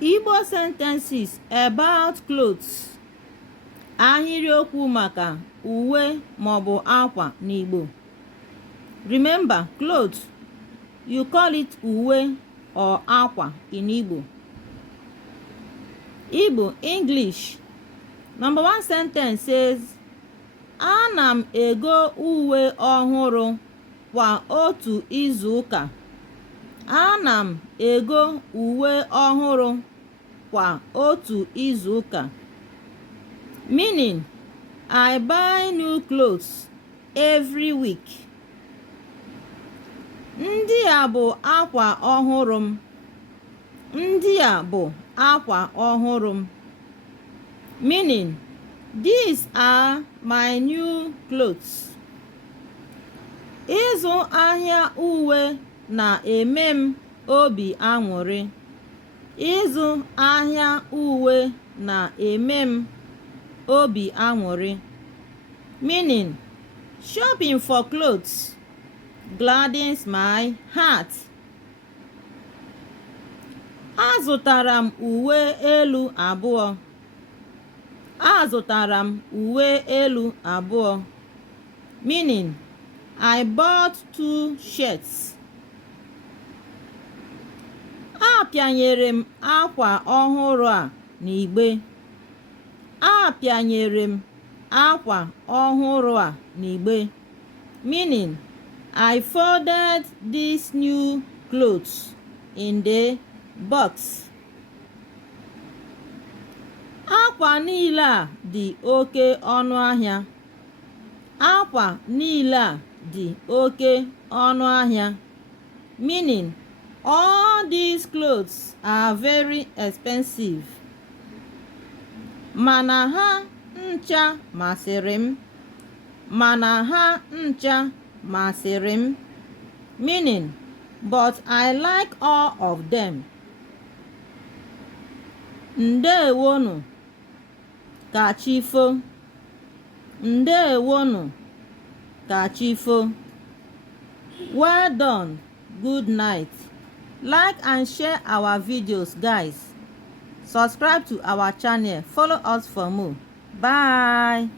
Igbo sentences about clothes. Ahiriokwu maka uwe maọbụ akwa n'Igbo. Remember, clothes, you call it uwe or akwa in Igbo. Igbo, English. Number 1 sentence says, Ana m ego uwe ọhụrụ kwa otu izu ụka. Ana m ego uwe ọhụrụ kwa otu izu ụka. Meaning, I buy new clothes every week. Ndị a bụ akwa ọhụrụ m. Ndị a bụ akwa ọhụrụ m. Meaning, these are my new clothes. Ịzụ ahịa uwe na-eme m obi aṅụrị. Ịzụ ahịa uwe na-eme m obi aṅụrị. Meaning, shopping for clothes gladdens my heart. Azụtara m uwe elu abụọ. Azụtara m uwe elu abụọ. Meaning, I bought 2 shirts. Apịanyere m akwa ọhụrụ a n'igbe. Apịanyere m akwa ọhụrụ a n'igbe. Meaning, I folded these new clothes in the box. Akwa niile a dị oke ọnụ ahịa. Akwa niile a dị oke ọnụ ahịa. Meaning, all these clothes are very expensive. Mana ha ncha masịrị m. Mana ha ncha masịrị m. Meaning, but I like all of them. Ndewonu, ka chi fo. Ndewonu, ka chi fo. Well done. Good night. Like and share our videos, guys. Subscribe to our channel. Follow us for more. Bye.